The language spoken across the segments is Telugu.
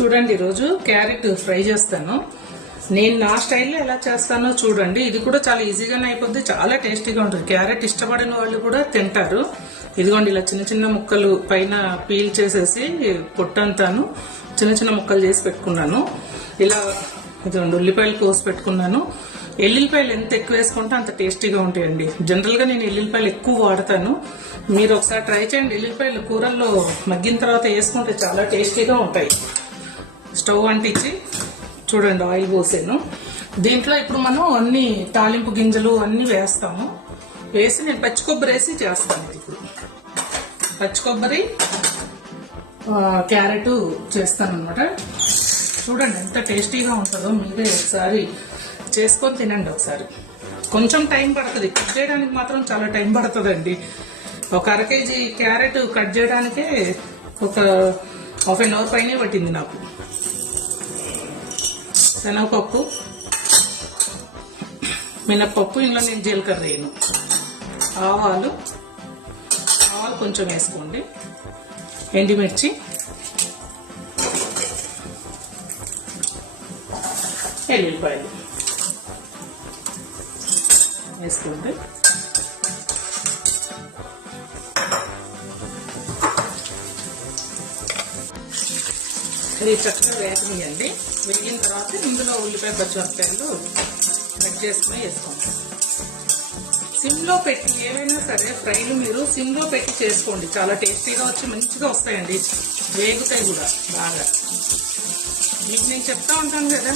చూడండి ఈరోజు క్యారెట్ ఫ్రై చేస్తాను. నేను నా స్టైల్లో ఎలా చేస్తానో చూడండి. ఇది కూడా చాలా ఈజీగానే అయిపోద్ది, చాలా టేస్టీగా ఉంటుంది. క్యారెట్ ఇష్టపడిన వాళ్ళు కూడా తింటారు. ఇదిగోండి ఇలా చిన్న చిన్న ముక్కలు పైన పీల్ చేసేసి పొట్టంతాను చిన్న చిన్న ముక్కలు చేసి పెట్టుకున్నాను. ఇలా ఇదిగోండి ఉల్లిపాయలు కోసి పెట్టుకున్నాను. ఎల్లుల్లిపాయలు ఎంత ఎక్కువ వేసుకుంటే అంత టేస్టీగా ఉంటాయండి. జనరల్ గా నేను ఎల్లుల్లిపాయలు ఎక్కువ వాడతాను. మీరు ఒకసారి ట్రై చేయండి. ఎల్లుల్లిపాయలు కూరల్లో మగ్గిన తర్వాత వేసుకుంటే చాలా టేస్టీగా ఉంటాయి. స్టవ్ అంటించి చూడండి ఆయిల్ పోసాను. దీంట్లో ఇప్పుడు మనం అన్ని తాలింపు గింజలు అన్ని వేస్తాము. వేసి నేను పచ్చి కొబ్బరి వేసి చేస్తాను. ఇప్పుడు పచ్చి కొబ్బరి క్యారెట్ చేస్తాను అనమాట. చూడండి ఎంత టేస్టీగా ఉంటుందో. మీరే ఒకసారి చేసుకొని తినండి. ఒకసారి కొంచెం టైం పడుతుంది, కట్ చేయడానికి మాత్రం చాలా టైం పడుతుందండి. ఒక అర కేజీ క్యారెట్ కట్ చేయడానికే ఒక హాఫ్ అన్ అవర్ పైనే పట్టింది నాకు. శనగపప్పు, మినప్పప్పు, ఇందులో నేను జీలకర్ర వేయను. ఆవాలు కొంచెం వేసుకోండి. ఎండుమిర్చి, ఎల్లుల్లిపాయలు వేసుకోండి. ఇది చక్కగా వేగనియండి. వేగిన తర్వాత ఇందులో ఉల్లిపాయ పచ్చిమిరపకాయలు కట్ చేసుకుని వేసుకోండి. సిమ్లో పెట్టి ఏవైనా సరే ఫ్రైలు మీరు సిమ్లో పెట్టి చేసుకోండి. చాలా టేస్టీగా వచ్చి మంచిగా వస్తాయండి. వేగుతాయి కూడా బాగా. మీకు నేను చెప్తా ఉంటాను కదా,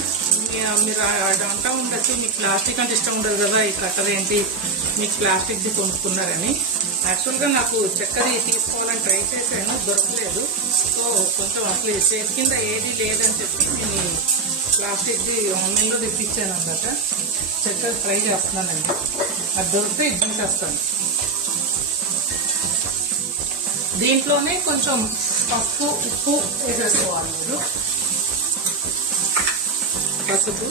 మీరు అంటా ఉండొచ్చు మీకు ప్లాస్టిక్ అంటే ఇష్టం ఉండదు కదా, ఈ కట్టర్ ఏంటి మీకు ప్లాస్టిక్ది కొనుక్కున్నారని. యాక్చువల్గా నాకు చక్కెర తీసుకోవాలని ట్రై చేశాను, దొరకలేదు. సో కొంచెం అసలు చేతి కింద ఏది లేదని చెప్పి నేను ప్లాస్టిక్ది ఆన్లైన్లో తెప్పించాను అన్నమాట. చక్కెర ఫ్రై చేస్తున్నానండి. అది దొరికితే ఇది తీసేస్తాను. దీంట్లోనే కొంచెం పసుపు, ఉప్పు వేసేసుకోవాలి. మీరు పసుపు,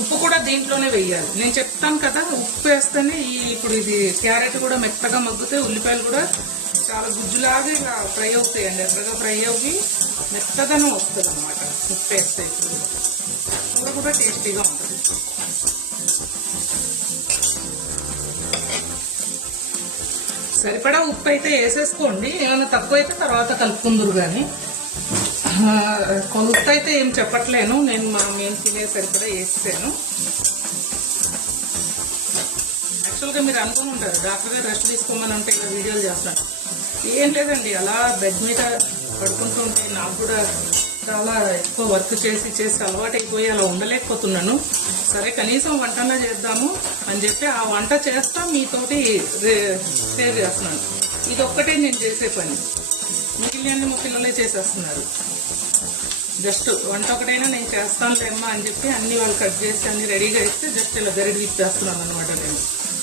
ఉప్పు కూడా దీంట్లోనే వేయాలి. నేను చెప్తాను కదా, ఉప్పు వేస్తేనే ఇప్పుడు ఇది క్యారెట్ కూడా మెత్తగా మగ్గితే ఉల్లిపాయలు కూడా చాలా గుజ్జులాగా ఇలా ఫ్రై అవుతాయండి. ఎర్రగా ఫ్రై అవి మెత్తగానే వస్తుంది అనమాట ఉప్పు వేస్తే. ఇప్పుడు కూడా టేస్టీగా ఉంటుంది. సరిపడా ఉప్పు అయితే వేసేసుకోండి. ఏమైనా తక్కువ అయితే తర్వాత కలుపుకుందరు. కానీ కొలుత అయితే ఏం చెప్పట్లేను, నేను మేము తినే సరిపడా వేసాను. యాక్చువల్గా మీరు అనుకుని ఉంటారు డాక్టర్ గారు రెస్ట్ తీసుకోమని అంటే ఇలా వీడియోలు చేస్తాను. ఏం లేదండి, అలా బెడ్ మీద పడుకుంటూ ఉంటే నాకు కూడా చాలా ఎక్కువ వర్క్ చేసి అలవాటు అయిపోయి అలా ఉండలేకపోతున్నాను. సరే కనీసం వంటన్నా చేద్దాము అని చెప్పి ఆ వంట చేస్తా మీతోటి షేర్ చేస్తున్నాను. ఇది ఒక్కటే నేను చేసే పని. మిగిలిన మా పిల్లలే చేసేస్తున్నారు. జస్ట్ వంట ఒకటైనా నేను చేస్తానులేమ్మా అని చెప్పి అన్ని వాళ్ళు కట్ చేసి అన్ని రెడీగా ఇస్తే జస్ట్ ఇలా గరిడి విప్పేస్తున్నాను అనమాట నేను.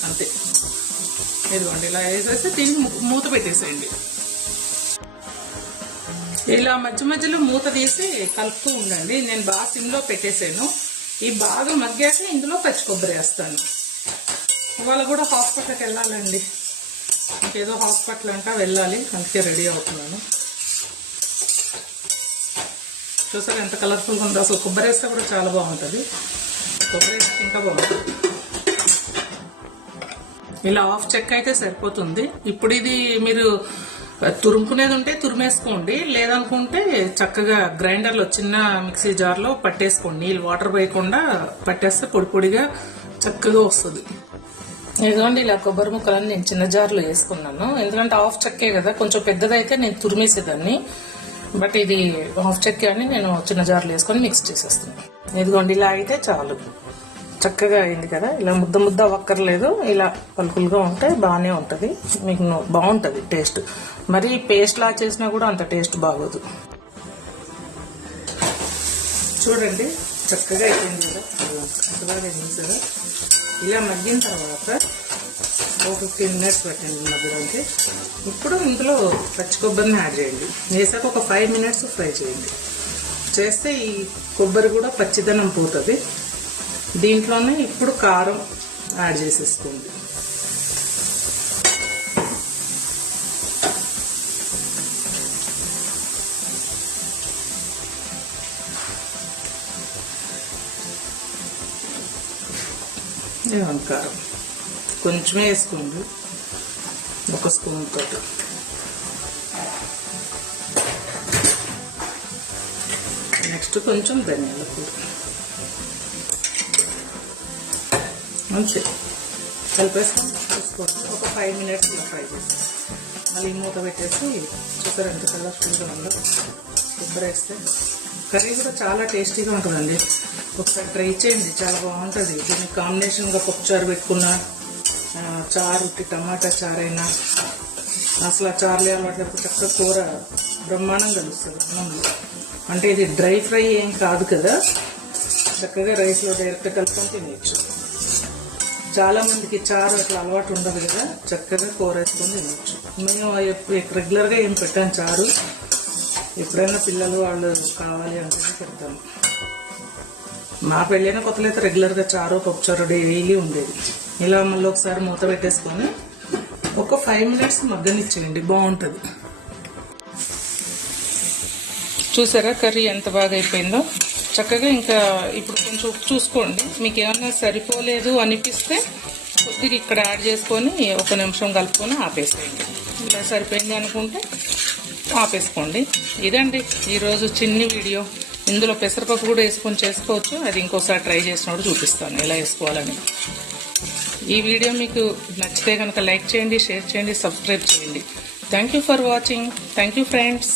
అంతే. ఇదిగోండి ఇలా వేసేసి దీన్ని మూత పెట్టేసేయండి. ఇలా మధ్య మధ్యలో మూత తీసి కలుపుతూ ఉండండి. నేను బాగా సిమ్లో పెట్టేసాను. ఈ బాగా మగ్గాక ఇందులో పచ్చి కొబ్బరి వేస్తాను. ఇవాళ కూడా హాస్పిటల్కి వెళ్ళాలండి. ఇంకేదో హాస్పిటల్ అంటా వెళ్ళాలి, అందుకే రెడీ అవుతున్నాను. చూసారు ఎంత కలర్ఫుల్గా ఉందో. అసలు కొబ్బరి వేస్తే కూడా చాలా బాగుంటుంది. కొబ్బరి వేస్తే ఇంకా బాగుంటుంది. ఇలా హాఫ్ చెక్క అయితే సరిపోతుంది. ఇప్పుడు ఇది మీరు తురుముకునేది ఉంటే తురిమేసుకోండి, లేదనుకుంటే చక్కగా గ్రైండర్లో చిన్న మిక్సీ జార్లో పట్టేసుకోండి. నీళ్ళు వాటర్ పోయకుండా పట్టేస్తే పొడి పొడిగా చక్కగా వస్తుంది. ఇదిగోండి ఇలా కొబ్బరి ముక్కలని నేను చిన్న జార్లో వేసుకున్నాను. ఎందుకంటే హాఫ్ చెక్కే కదా, కొంచెం పెద్దదైతే నేను తురిమేసేదాన్ని. బట్ ఇది హాఫ్ చెక్కే అని నేను చిన్న జార్లో వేసుకొని మిక్స్ చేసేస్తున్నాను. ఇదిగోండి ఇలా అయితే చాలు. చక్కగా అయింది కదా. ఇలా ముద్ద ముద్ద అవ్వక్కర్లేదు. ఇలా పలుకులుగా ఉంటే బాగానే ఉంటుంది, మీకు బాగుంటుంది టేస్ట్. మరి పేస్ట్ లా చేసినా కూడా అంత టేస్ట్ బాగోదు. చూడండి చక్కగా అయిపోయింది కదా, చక్కగా అయింది కదా. ఇలా మగ్గిన తర్వాత ఒక 15 మినిట్స్ పెట్టండి మధ్యలోకి. ఇప్పుడు ఇందులో పచ్చి కొబ్బరిని యాడ్ చేయండి. వేసాక ఒక 5 మినిట్స్ ఫ్రై చేయండి. చేస్తే ఈ కొబ్బరి కూడా పచ్చిదనం పోతుంది. దీంట్లోనే ఇప్పుడు కారం యాడ్ చేసేసుకోండి. ఏమన్నా కారం కొంచెమే వేసుకోండి, 1 స్పూన్ తోటి. నెక్స్ట్ కొంచెం ధనియాల పొడి అంతే కలిపేసుకొని చూసుకోండి. ఒక 5 మినిట్స్ ఇలా ఫ్రై చేస్తాం. మళ్ళీ మూత పెట్టేసి చూసారు ఎంత కలర్ఫుల్గా ఉందో. కొబ్బరి వేస్తే కర్రీ కూడా చాలా టేస్టీగా ఉంటుందండి. ఒకసారి ట్రై చేయండి, చాలా బాగుంటుంది. దీనికి కాంబినేషన్గా పప్పుచారు పెట్టుకున్న చారు, టమాటా చారు అయినా, అసలు ఆ చారులే అలవాటప్పుడు చక్కగా కూర బ్రహ్మాండం కలుస్తుంది అన్నంలో. అంటే ఇది డ్రై ఫ్రై ఏం కాదు కదా, చక్కగా రైస్లో డైరెక్ట్ కలుపుకొని తినేయచ్చు. చాలా మందికి చారు అట్లా అలవాటు ఉండదు కదా, చక్కగా కూర వేసుకొని తినవచ్చు. మేము రెగ్యులర్గా ఏం పెట్టాను చారు, ఎప్పుడైనా పిల్లలు వాళ్ళు కావాలి అంటేనే పెడతాము. మా పెళ్ళైన కొత్తలో అయితే రెగ్యులర్గా చారు పప్పుచారు డైలీ ఉండేది. ఇలా మళ్ళీ ఒకసారి మూత పెట్టేసుకొని ఒక 5 మినిట్స్ మగ్గనిచ్చేయండి, బాగుంటుంది. చూసారా కర్రీ ఎంత బాగా అయిపోయిందో చక్కగా. ఇంకా ఇప్పుడు కొంచెం ఉప్పు చూసుకోండి, మీకు ఏమన్నా సరిపోలేదు అనిపిస్తే కొద్దిగా ఇక్కడ యాడ్ చేసుకొని 1 నిమిషం కలుపుకొని ఆపేసేయండి. ఇలా సరిపోయింది అనుకుంటే ఆపేసుకోండి. ఇదండి ఈరోజు చిన్ని వీడియో. ఇందులో పెసరపప్పు కూడా వేసుకొని చేసుకోవచ్చు, అది ఇంకోసారి ట్రై చేసినప్పుడు చూపిస్తాను ఎలా వేసుకోవాలని. ఈ వీడియో మీకు నచ్చితే కనుక లైక్ చేయండి, షేర్ చేయండి, సబ్స్క్రైబ్ చేయండి. Thank you for watching. Thank you friends.